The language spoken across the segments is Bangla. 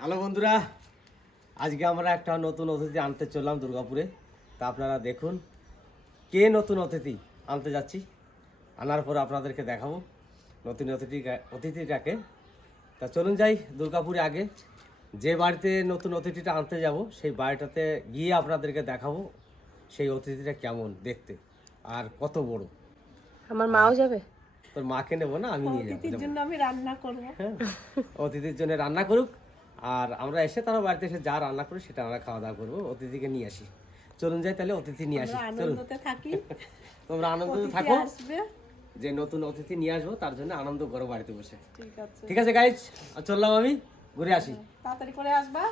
হ্যালো বন্ধুরা আজকে আমরা একটা নতুন অতিথি আনতে চললাম দুর্গাপুরে। তা আপনারা দেখুন কে নতুন অতিথি আনতে যাচ্ছি? আনার পর আপনাদেরকে দেখাবো নতুন অতিথি অতিথিটাকে। তা চলুন যাই দুর্গাপুরে আগে। যে বাড়িতে নতুন অতিথিটা আনতে যাব সেই বাড়িটাতে গিয়ে আপনাদেরকে দেখাবো সেই অতিথিটা কেমন দেখতে আর কত বড়। আমার মাও যাবে? তোর মাকে নেব না আমি নিয়ে যাব অতিথির জন্য আমি রান্না করব। হ্যাঁ অতিথির জন্য রান্না করুক আর আমরা এসে তারা বাড়িতে এসে যা রান্না করি সেটা আমরা খাওয়া দাওয়া করব অতিথিকে নিয়ে আসি। চলুন যাই তাহলে অতিথি নিয়ে আসি চলুন। থাকি। তোমরা আনন্দতে অতিথি থাকো। যে নতুন অতিথি নিয়ে আসব তার জন্য আনন্দ করো বাড়িতে বসে। ঠিক আছে। ঠিক আছে গাইজ চললাম আমি ঘুরে আসি। তাড়াতাড়ি করে আসবা।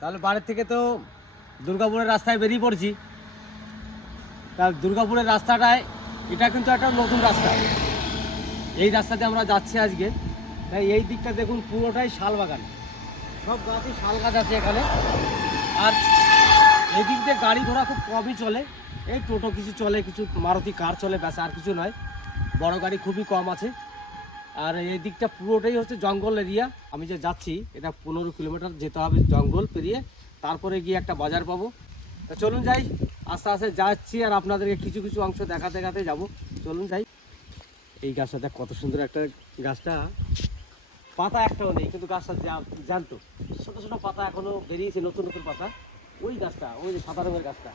তাহলে বাড়ির থেকে তো দুর্গাপুরের রাস্তায় বেরিয়ে পড়ছি। তা দুর্গাপুরের রাস্তাটায় এটা কিন্তু একটা নতুন রাস্তা। এই রাস্তাতে আমরা যাচ্ছি আজকে। তাই এই দিকটা দেখুন, পুরোটাই শাল বাগান সব গাছই শাল গাছ আছে এখানে। আর এই দিক দিয়ে গাড়ি ঘোড়া খুব কমই চলে। এই টোটো কিছু চলে, কিছু মারুতি কার চলে, ব্যাস, আর কিছু নয়। বড় গাড়ি খুবই কম আছে। আর এই দিকটা পুরোটাই হচ্ছে জঙ্গল এরিয়া। আমি যে যাচ্ছি, এটা পনেরো কিলোমিটার যেতে হবে জঙ্গল পেরিয়ে। তারপরে গিয়ে একটা বাজার পাবো। তা চলুন যাই। আস্তে আস্তে যাচ্ছি আর আপনাদেরকে কিছু কিছু অংশ দেখা দেখাতে যাব। চলুন যাই। এই গাছটা দেখ কত সুন্দর একটা গাছটা। পাতা একটাও নেই, কিন্তু গাছটা জানতো। ছোটো ছোটো পাতা এখনও বেরিয়েছে, নতুন নতুন পাতা। ওই গাছটা, ওই যে সাদা রঙের গাছটা।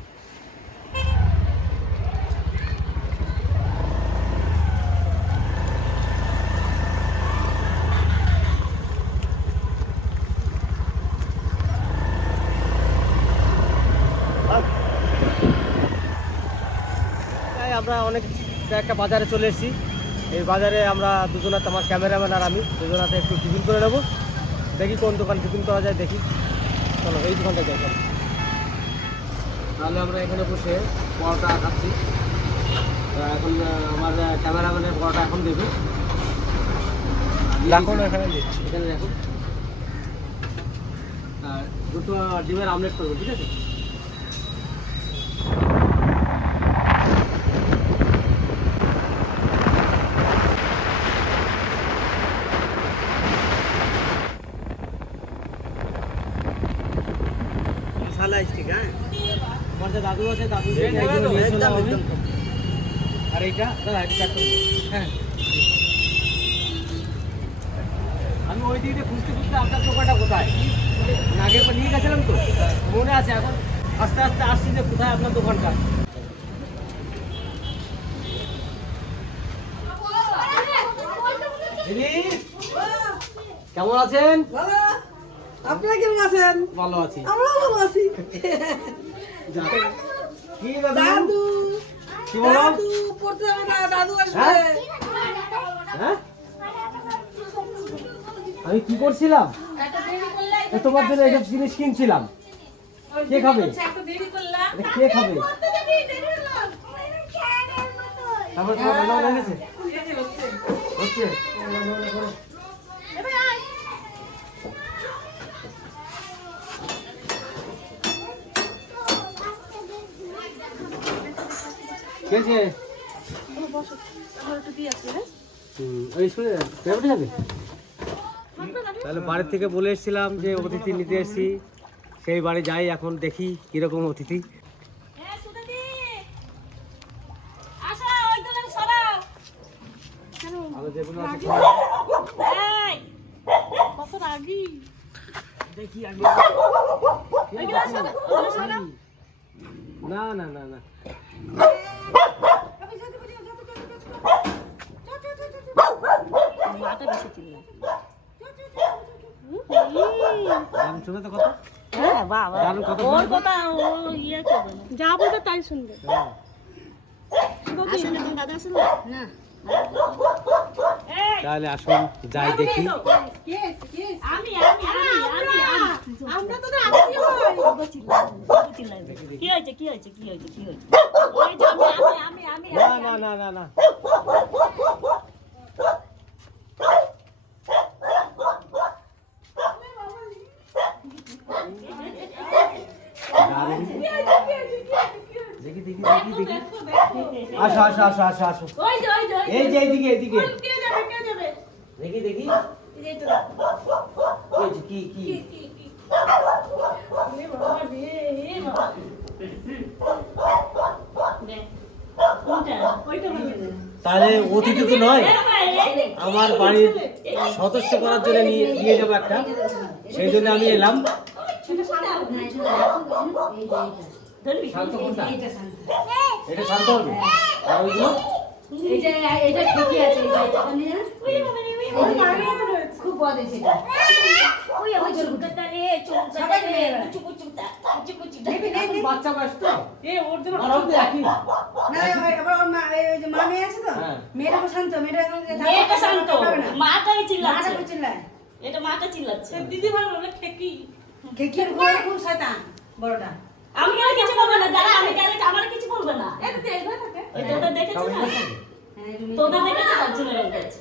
আমরা অনেক একটা বাজারে চলে এসেছি। এই বাজারে আমরা দুজনাতে আমার ক্যামেরাম্যান আর আমি দুজনাতে একটু টিফিন করে নেব। দেখি কোন দোকান টিফিন করা যায় দেখি। চলো এই দোকানটা যাই তাহলে আমরা এখানে বসে পরোটা খাচ্ছি। এখন আমার ক্যামেরাম্যানের পরোটা এখন দেবে। রাখুন এখানে দিচ্ছি। এখানে রাখুন। আর দুটো ডিমের আমলেট করব ঠিক আছে মশলা স্টিক হ্যাঁ আমার যে দাদু আছে দাদু একদম, একদম, একদম। আর এইটা? দাদা। হ্যাঁ। আমি ওই দিকে খুঁজতে খুঁজতে আপনার দোকানটা কোথায়? নিয়ে গেছিলাম তো? মনে আছে এখন? আস্তে আস্তে আসছি যে কোথায় আপনার দোকানটা? কেমন আছেন? ভালো। আপনারা কেমন আছেন? ভালো আছি। আমরাও ভালো আছি। দাদু? দাদু। কি বলো? পড়তে যাবে না দাদু আসবে। হ্যাঁ? হ্যাঁ? আমি কি করছিলাম? তোমার জন্য এইসব জিনিস কিনছিলাম। কে খাবে? কে খাবে? তারপর তোমার রান্না হয়ে গেছে হচ্ছে? আছে? হুম, শুনে যাবে? তাহলে বাড়ির থেকে বলে এসেছিলাম যে অতিথি নিতে এসেছি। সেই বাড়ি যাই এখন দেখি কীরকম অতিথি। আগে। না না না না। শুনে তো কথা? হ্যাঁ বাবা। ওর তো? কথা ও ইয়ে করবে না। যা বলবে তাই শুনবে। হ্যাঁ। না তুমি দাদা না। না তাহলে আসুন যাই দেখি। আমি আমি আমি আমি আমরা তো আত্মীয় হই বাবা চিল্লাই বাবা চিল্লাই কি হয়েছে কি হয়েছে কি হয়েছে কি হয়েছে ওই যে আমি আমি আমি আমি না না না না না দারুণ। আসো আসো আসো আসো। এই যে এইদিকে দেখি দেখি কি তাহলে অতিথি তো নয়। আমার বাড়ির সদস্য করার জন্য নিয়ে নিয়ে যাব একটা সেই জন্য আমি এলাম? শান্ত কোনটা এটা শান্ত। হবে? আর ওইগুলো এটা ঠিকই আছে এই যে এটা নিয়ে না? ওই বাবা রে, ওই ওই বাবা রে। মায়ের মতো রয়েছে খুব পদ আছে ওই রে, রে, বাচ্চা বয়স তো? এ ওর জন্য আমারও তো একই না এবার ওর মা এই যে মা মেয়ে আছে তো? হ্যাঁ। মেয়েটা শান্ত মেয়েটা মেয়েটা শান্ত। মাটাই মাটা চিল্লাচ্ছে। খুব চিল্লায়। এটা মাটা চিল্লাচ্ছে। দিদি বলে খেকি। খুব শয়তান। বড়টা। আমি আর কিছু বলব না, দাঁড়া, আমি গেলে আমার কিছু বলবে না। এ দিদি এইভাবে থাকে ওই তোদের দেখেছে না? হ্যাঁ তোদের দেখেছে তার জন্য এরকম করছে।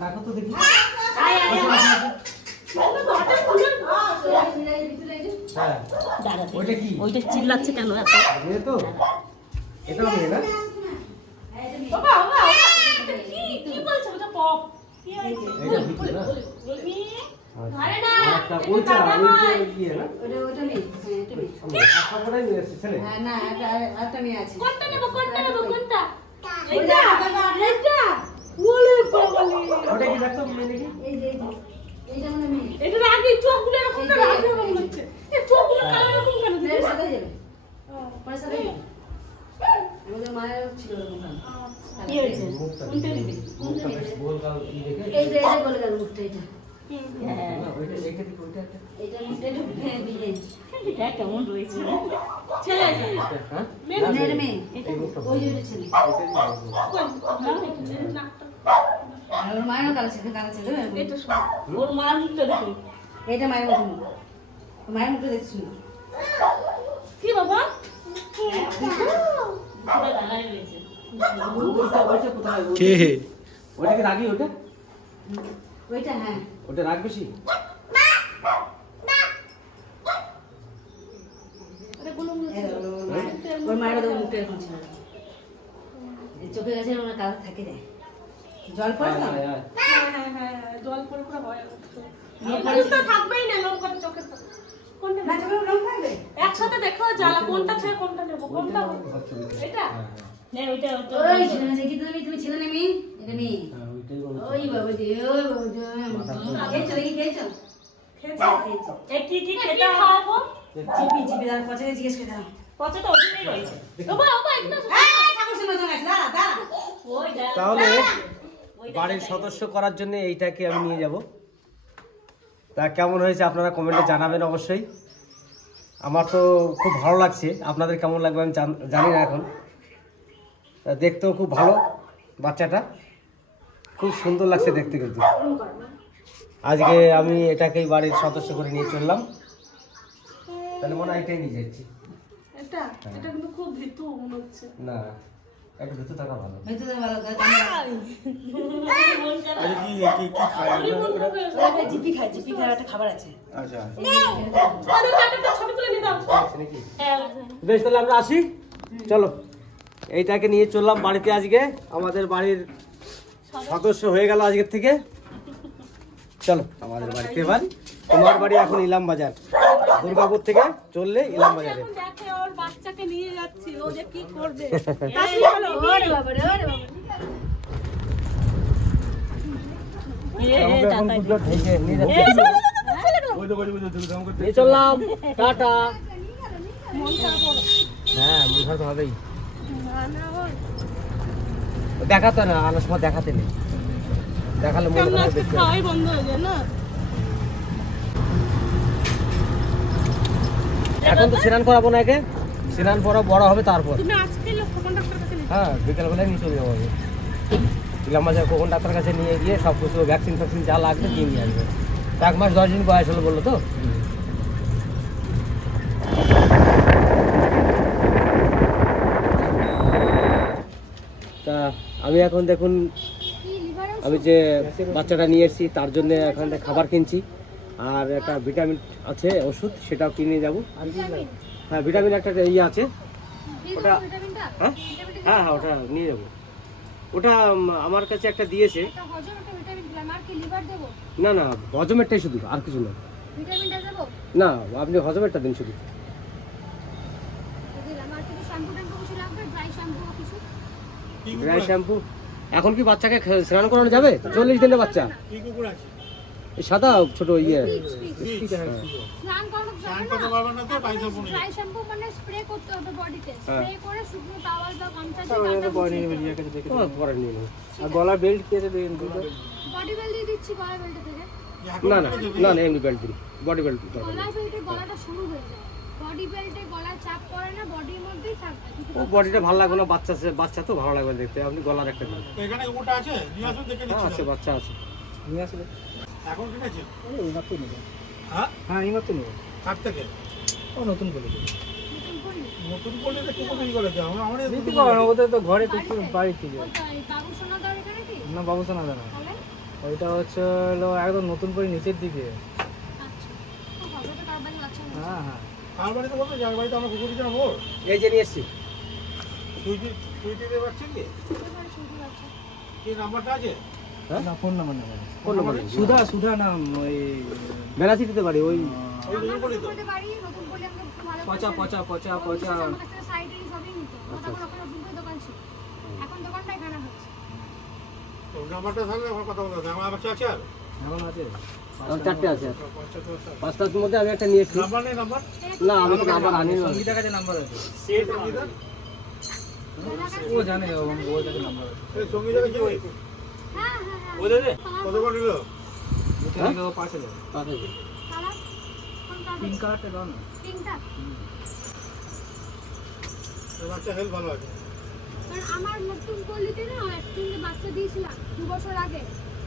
দেখো তো দেখি। আয়, আয়, দাও হ্যাঁ দাঁড়া, ওইটা কি? ওইটা চিল্লাচ্ছে কেন এত? এ তো। এটাও মেয়ে না? বাবা বাবা কি? কি বলছে? ওটা পপ? এটা ইয়ে হ্যাঁ হ্যাঁ মানে রাগি চোখগুলো এরকম এরকম মেয়ের ছিল ওরকম কি হয়েছে মুখটা কোনটা এই যে এই বলে গেল মুখটা এটা। হ্যাঁ। এটা মুখটা এটা হ্যাঁ মেয়ের মতো মায়ের মুখটা দেখছি। কি বাবা? কোথায়? কে ওইটা কি রাগি ওটা? ওইটা হ্যাঁ। ওটা রাগ বেশি? এই ওর মায়ের- ওর মুখটা এরকম ছিল। এই চোখের ওনার কালো থাকে যায় জল পড়ে তো? হ্যাঁ, হ্যাঁ, হ্যাঁ জল পড়ে পড়ে তো থাকবেই না লোক করে চোখে কোনটা না থাকবে? একসাথে দেখো জ্বালা। কোনটা ছেড়ে কোনটা নেব? কোনটা। এটা নে ওইটা ওইটা ওই ছিল না কি তুমি তুমি ছিল না মেয়ে এটা মেয়ে ওইটাই বলছি। ওই বাবা দি ওই বাবা দি খেয়েছো দেখি খেয়েছো? খেয়েছে খেয়েছো। এ কি কি খেতে খাওয়াবো চিপি চিপি তার পছন্দ জিজ্ঞেস করে দাও পচটা ওখানেই রয়েছে। বাবা বাবা এগুলো এই ঠাকুর সিংহ সঙ্গে আছে দাঁড়া দাঁড়া। ওই দাঁড়া। তাহলে বাড়ির সদস্য করার জন্য এইটাকে আমি নিয়ে যাব। তা কেমন হয়েছে আপনারা কমেন্টে জানাবেন অবশ্যই। আমার তো খুব ভালো লাগছে। আপনাদের কেমন লাগবে আমি জান- জানি না এখন। দেখতেও খুব ভালো বাচ্চাটা। খুব সুন্দর লাগছে দেখতে কিন্তু। আজকে আমি এটাকেই বাড়ির সদস্য করে নিয়ে চললাম। তাহলে মনে হয় এটাই নিয়ে যাচ্ছি। এটা? এটা কিন্তু খুব ভীতু মনে হচ্ছে। না একটু ভেতর থাকা ভালো। ভেতরে ভালো করে তোমরা খারাপ। ওটা জিপি খায় জিপি খায় একটা খাবার আছে। আরে ছবি তুলে নিয়ে দাও। আছে নাকি? হ্যাঁ, বেশ তাহলে আমরা আসি। চলো। এইটাকে নিয়ে চললাম বাড়িতে আজকে। আমাদের বাড়ির সদস্য হয়ে গেল আজকের থেকে। চলো আমাদের বাড়িতে এবার। তোমার বাড়ি এখন ইলাম বাজার দুর্গাপুর থেকে চললে ইলাম বাজারে চললাম টাটা। হ্যাঁ মন খারাপ তো হবেই। দেখাতে না আনার সময় দেখাতে নেই। দেখালে মন। খাওয়াই বন্ধ হয়ে যায় না? এখন তো স্নান করাবো না একে। স্নান করা বড় হবে তারপর। হ্যাঁ বিকেলবেলায় নিয়ে চলে যাব আমি। ইলাম কোকন ডাক্তার কাছে নিয়ে গিয়ে সব কিছু ভ্যাকসিন ফ্যাকসিন যা লাগবে দিয়ে নিয়ে আসবে। এক মাস দশ দিন বয়স হলো বলল তো? আমি এখন দেখুন আমি যে বাচ্চাটা নিয়ে এসেছি তার জন্য এখান থেকে খাবার কিনছি। আর একটা ভিটামিন আছে ওষুধ সেটাও কিনে যাব। হ্যাঁ ভিটামিন একটা ইয়ে আছে। ওটা হ্যাঁ? হ্যাঁ হ্যাঁ ওটা নিয়ে যাব। ওটা আমার কাছে একটা দিয়েছে। না না হজমেরটাই শুধু আর কিছু না। না আপনি হজমেরটা দিন শুধু। ড্রাই শ্যাম্পু এখন কি বাচ্চাকে স্নান করানো যাবে? চল্লিশ দিনের বাচ্চা। কি কুকুর আছে এই সাদা ছোট ইয়ে। গলা বেল্ট কেটে দিন বডি বেল্ট দিয়ে দিচ্ছি গলা বেল্ট থেকে। না না না না এমনি বেল্ট দিন। বডি বেল্ট গলাটা শুরু হয়ে যায় বডি বেল্টে গলায় চাপ পড়ে না বডির মধ্যেই থাকবে ও বডিটা ভালো লাগবে না বাচ্চা সে- বাচ্চা তো ভালো লাগবে দেখতে আপনি গলার একটা দিন এখানে কুকুরটা আছে? নিয়ে আসুন দেখে হ্যাঁ আছে বাচ্চা আছে। নিয়ে আসলে এখন এই মাত্র নেব। হ্যাঁ? হ্যাঁ এই মাত্র নেব। কার থেকে? ও নতুন বলে নতুন নতুন করলে তো আমার আমার দিতে না ঘরে কুকুর বাড়ি থেকে। বাবু সোনা দাও এখানে কি? না বাবু ওইটা হচ্ছে হলো একদম নতুন করে নিচের দিকে। আচ্ছা। ও হবে তো তার বাড়ি আচ্ছা হ্যাঁ হ্যাঁ। কার বাড়িতে বলতো যার বাড়িতে আমরা কুকুর দিচ্ছিলাম ওর। এই যে নিয়ে এসছি। সুইটি সুইটি দিতে পারছে কি? আছে কি নাম্বারটা আছে? না ফোন নাম্বার কোন নম্বরে সুধা সুধা নাম ওই বেলাচি দিতে পারি ওই পচা পচা পচা পচা। সাইডে সবই নিত। দোকান ছিল। এখন হচ্ছে। তো নাম্বারটা থাকলে আমার কথা বলতে আমার বাচ্চা আছে আর? এখন আছে? আমার চারটে আছে। পাঁচটার মধ্যে আমি একটা নিয়ে এসছি নাম্বার নেই নাম্বার না আমি তো নাম্বার আনি না নাম্বার আছে। ও জানে ওর কাছে নাম্বার আছে। হ্যাঁ হ্যাঁ হ্যাঁ ও দেবে? কত করে নিল? নিয়ে পাঁচ হাজার। কোন কালার পিঙ্ক কালারটা দাও না। তিনটা বাচ্চা হেলথ ভালো আছে। কারণ আমার নতুন কলিতে না তিনটে বাচ্চা দিয়েছিলাম দু বছর আগে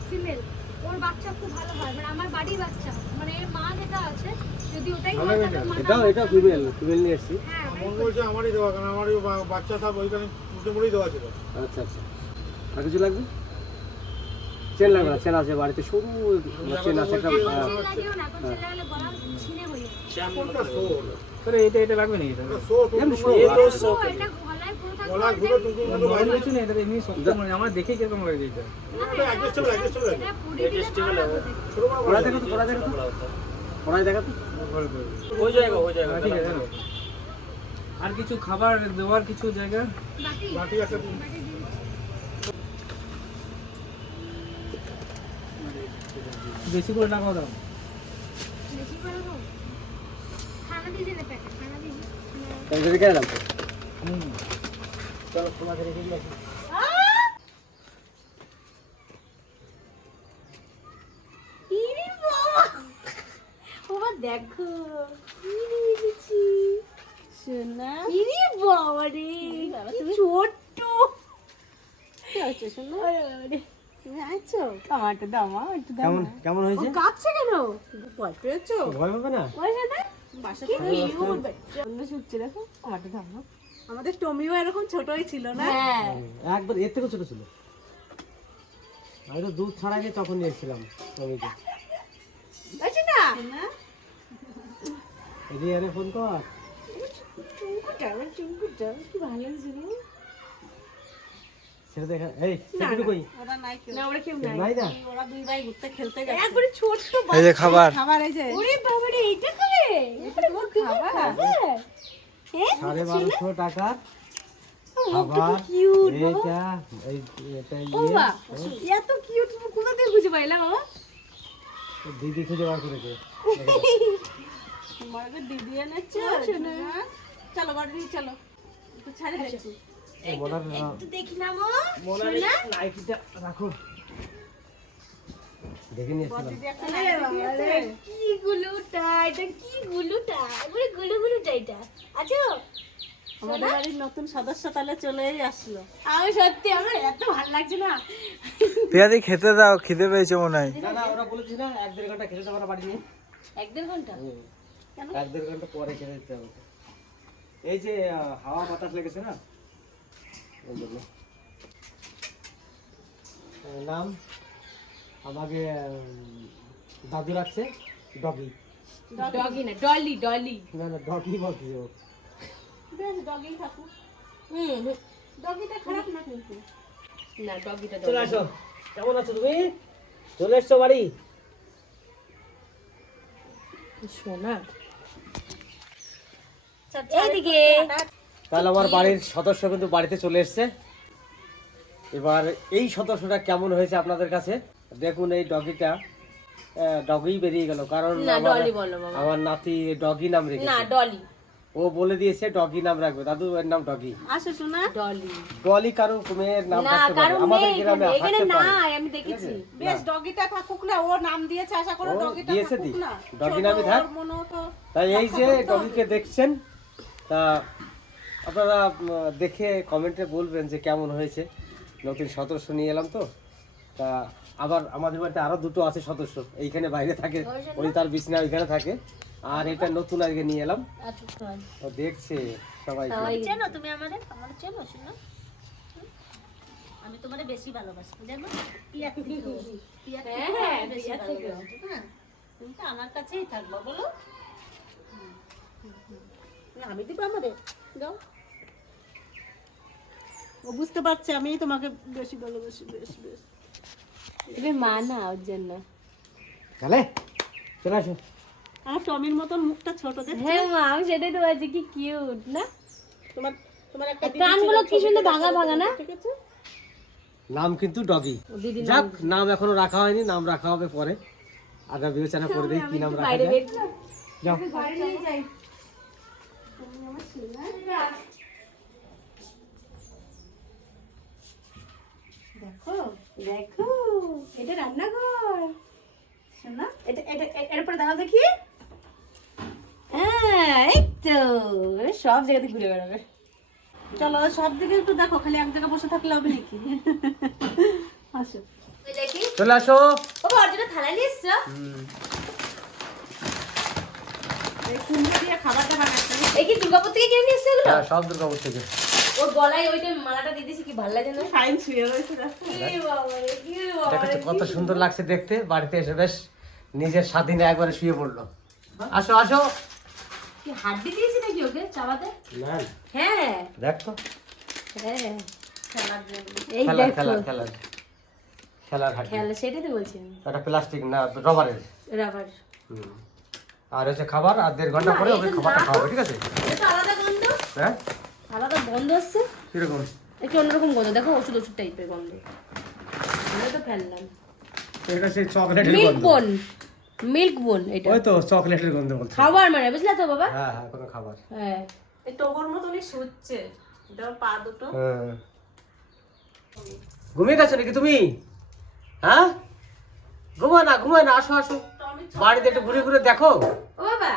ফিমেল ওর বাচ্চা খুব ভালো হয় মানে আমার বাড়ির বাচ্চা মানে এর মা যেটা আছে যদি ওটাই হয় তাহলে মা এটা ফিমেল ফিমেল নিয়ে এসছি। হ্যাঁ মন বলছে আমারই দেওয়া কারণ আমারই বাচ্চা সব ওইখানে উল্টে মুড়েই দেওয়া ছিল। আচ্ছা আচ্ছা। আর কিছু লাগবে? চেন লাগবে না চেন আছে বাড়িতে সরু চেন আছে একটা হ্যাঁ। না ছিঁড়ে হয়ে তাহলে এটা এটা লাগবে ও, এটা আমার দেখে কীরকম লাগে এটা পড়ায় দেখো তো পড়ায় দেখো তো পড়ায় দেখো তো হয়ে যাবে হয়ে যাবে ঠিক আছে আর কিছু খাবার দেওয়ার কিছু জায়গা। বেশি করে টাকা দাও বেশি করে দাও। খানা দিয়ে দিলে প্যাকেট খানা দিয়ে দিলে। কেন হুম চলো তোমাদের রেখে আসি। ইরে বাবা বাবা দেখো। সোনা। বাবা রে ছোট্ট। সোনা? কেমন হয়েছে? কাঁপছে কেন? ভয় পেয়েছ? ভয় না? বাসা ছুটছে দেখো। আমারটা দাও আমাদের টমিও এরকম ছোটই ছিল না? হ্যাঁ। একবার এর থেকে ছোট ছিল। আমি তো দুধ ছাড়া গিয়ে তখন নিয়ে এসেছিলাম জমিতে আছে না? এদিকে এনে ফোন কর। চুমকুটা আমার চুমকুটা কি ভালো সেটা দেখা এই সেটা কই? ওরা নাই কেউ। না ওরা কেউ নাই। না? ওরা দুই ভাই ঘুরতে খেলতে গেছে। একবারে এই যে খাবার। খাবার এই যে। ওরে বাবা রে খাবে? এটা তোমার খাবার। সাড়ে বারোশো টাকার খাবার। কিউট এইটা এই এটা ও ইয়ে বাবা এত কিউট কোথা থেকে খুঁজে পাইলা বাবা? দিদি খুঁজে বার করেছে। তোমাকে দিদি এনেছে চলো বাড়ি চলো। একটু ছাড়ে দেখছি একটু দেখি না মো। নাইটিটা রাখো। দেখে নিয়ে এসেছিলাম আরে বাবা রে কি গুলুটা এটা কি গুলুটা? এবারে গুলু গুলুটা এটা। আছো আমাদের বাড়ির নতুন সদস্য তাহলে চলে আসলো। আমি সত্যি আমার এত ভালো লাগছে না। পেয়াদি খেতে দাও খিদে পেয়েছে মনে হয়। না না ওরা বলেছি না এক দেড় ঘণ্টা খেতে দেবো না বাড়ি নিয়ে এক দেড় ঘণ্টা? এক দেড় ঘণ্টা পরে খেতে দিতে হবে। এই যে হাওয়া বাতাস লেগেছে না? নাম? আমাকে দাদু রাখছে ডগি। ডগি। না ডলি ডলি। না না ডগি বলছি ও। বেশ ডগি থাকুক। হুম হুম। ডগিটা খারাপ না কিন্তু। না ডগিটা চলে আসো। কেমন আছো তুমি? চলে এসছো বাড়ি? এইদিকে। তাহলে আমার বাড়ির সদস্য কিন্তু বাড়িতে চলে এসছে। এবার এই সদস্যটা কেমন হয়েছে আপনাদের কাছে? দেখুন এই ডগিটা ডগি বেরিয়ে গেল কারণ আমার- নাতি ডগি নাম না রেখেছে ডলি। ও বলে দিয়েছে ডগি নাম রাখবে। দাদু এর নাম ডগি। আসো শোনা ডলি। ডলি কারও মেয়ের নাম না রাখতে পারে। কারণ আমাদের গ্রামে এখানে। এখানে থাকতে আমি দেখেছি। বেশ ডগিটা থাকুক না ও নাম দিয়েছে আশা করো ডগিটা দিয়েছে দি। ডগি নামই থাক। তাই এই যে ডগিকে দেখছেন তা আপনারা দেখে কমেন্টে বলবেন যে কেমন হয়েছে। নতুন সদস্য নিয়ে এলাম তো। তা আবার আমাদের বাড়িতে আরও দুটো আছে সদস্য। এইখানে বাইরে থাকে ওই তার বিছনা ওইখানে থাকে। আর এটা নতুন আজকে নিয়ে এলাম। ও দেখছে সবাই। চেনো? তুমি আমাদের আমার চেনো শোনো। আমি তোমারে বেশি ভালোবাসি জানো? পিয়া থেকে পিয়া হ্যাঁ, বেশি ভালোবাসি, হ্যাঁ। তুমি তো আমার কাছেই থাকবা বলো। আমি দিব আমাদের। দাও ও বুঝতে পারছে আমি তোমাকে বেশি ভালোবাসি বেশ বেশ। মা না ওর জন্য। চলে চলে আসো। আমার টমির মতন মুখটা ছোট হ্যাঁ মা আমি সেটাই তো বলছি কি কিউট না? তোমার তোমার একটা কানগুলো কি সুন্দর ভাঙা ভাঙা না? ঠিক আছে? নাম কিন্তু ডগি। যাক নাম এখনও রাখা হয়নি নাম রাখা হবে পরে। আগে বিবেচনা করে দেখি কি নাম রাখা বাইরে যায়। দেখো দেখো। এটা রান্নাঘর। শোনা এটা এটা এর উপরে দাঁড়াও দেখি। হ্যাঁ এই তো সব জায়গাতে ঘুরে বেড়াবে। চলো সব দিকে একটু দেখো খালি এক জায়গায় বসে থাকলে হবে নাকি? আসো। চলে আসো। ও থালা নিয়ে এসছো? এই কুমড়ো দিয়ে খাবারটা বানাচ্ছে। এই কি দুর্গাপুর থেকে কিনে নিয়ে এসছো এগুলো? হ্যাঁ সব দুর্গাপুর থেকে। ওর গলায় ওইটা মালাটা দিয়ে দিয়েছি কি ভালো লাগে না? ফাইন শুয়ে রয়েছে দেখো। কত সুন্দর লাগছে দেখতে বাড়িতে এসে বেশ নিজের স্বাধীনে একবারে শুয়ে পড়ল। আসো আসো। কি হাড্ডি দিয়েছি নাকি ওকে চাবাতে? না। হ্যাঁ। দেখ তো। হ্যাঁ এই খেলার দেখো খেলার খেলার। খেলার হাঁটি খেলা সেটাই তো বলছি এটা প্লাস্টিক না রবারের। রাবার। হুম। আর হচ্ছে খাবার আর দেড় ঘণ্টা পরে ওকে খাবারটা খাওয়াবে ঠিক আছে? এটা আলাদা গন্ধ। হ্যাঁ? আলাদা গন্ধ আসছে? কীরকম? একটু অন্যরকম গন্ধ। দেখো ওষুধ ওষুধ টাইপের গন্ধ। আমরা তো ফেললাম। এটা সেই চকলেটের মিল্ক গন্ধ। বোন মিল্ক বোন এটা। ওই তো চকলেটের গন্ধ বলছে। খাবার মানে বুঝলা তো বাবা? হ্যাঁ হ্যাঁ কোনো খাবার। হ্যাঁ। এই টোবর মতনই শুচ্ছে দাও পা দুটো। হ্যাঁ। ঘুমিয়ে গেছো নাকি তুমি? হ্যাঁ? ঘুমা না ঘুমা না আসো আসো। বাড়িতে একটু ঘুরে ঘুরে দেখো। ও বাবা।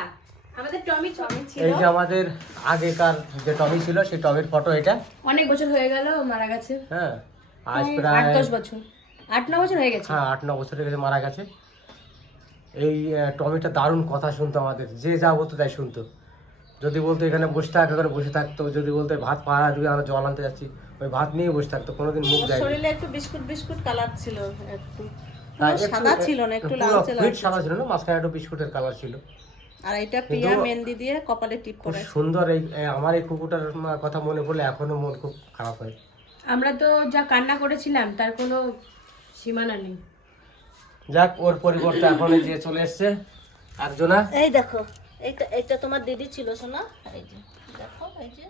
আমাদের টমি টমি ছিল। এই যে আমাদের আগেকার যে টমি ছিল সেই টমির ফটো এটা। অনেক বছর হয়ে গেল মারা গেছে। হ্যাঁ আজ আট প্রায় দশ বছর। আট ন বছর হয়ে গেছে। হ্যাঁ আট ন বছর হয়ে গেছে মারা গেছে। এই টমিটা দারুণ কথা শুনতো আমাদের। যে যা বলতো তাই শুনতো। যদি বলতো এখানে বসে থাক এখানে বসে থাকতো যদি বলতো ভাত পাড়া দিকে আমরা জল আনতে যাচ্ছি ওই ভাত নিয়ে বসে থাকতো কোনোদিন মুখ দেয়নি। শরীরে একটু বিস্কুট বিস্কুট কালার ছিল একটু। সাদা ছিল না একটু লালচে সাদা ছিল না মাঝখানে একটু বিস্কুটের কালার ছিল। আর এটা পিয়া মেহেন্দি দিয়ে কপালে টিপ করে সুন্দর এই আমার এই কুকুরটার কথা মনে পড়লে এখনও মন খুব খারাপ হয়। আমরা তো যা কান্না করেছিলাম তার কোনো সীমানা নেই। যাক ওর পরিবর্তে এখন যে চলে এসছে। একজনা এই দেখো এইটা এটা তোমার দিদি ছিল শোনা এই যে দেখো এই যে।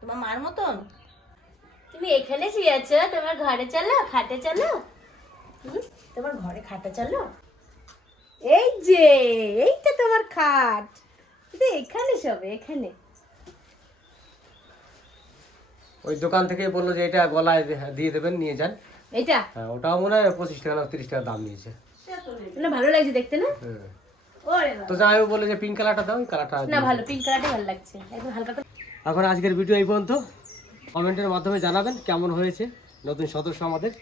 তোমার মার মতন? তুমি এখানে শুয়েছো তোমার ঘরে চলো খাটে চলো। হুম? তোমার ঘরে খাটে চলো? এই যে এইটা তোমার খাট। এখানে সবে এখানে। ওই দোকান থেকে বলল যে এটা গলায় দিয়ে দেবেন নিয়ে যান। এইটা হ্যাঁ ওটাও মনে হয় পঁচিশ টাকা না তিরিশ টাকা দাম নিয়েছে। না ভালো লাগছে দেখতে না? হ্যাঁ। তো যাই বলে যে পিঙ্ক কালারটা দাও কালারটা না ভালো পিঙ্ক কালারটা ভালো লাগছে। একদম হালকা এখন আজকের ভিডিও এই পর্যন্ত। কমেন্টের মাধ্যমে জানাবেন কেমন হয়েছে নতুন সদস্য আমাদের।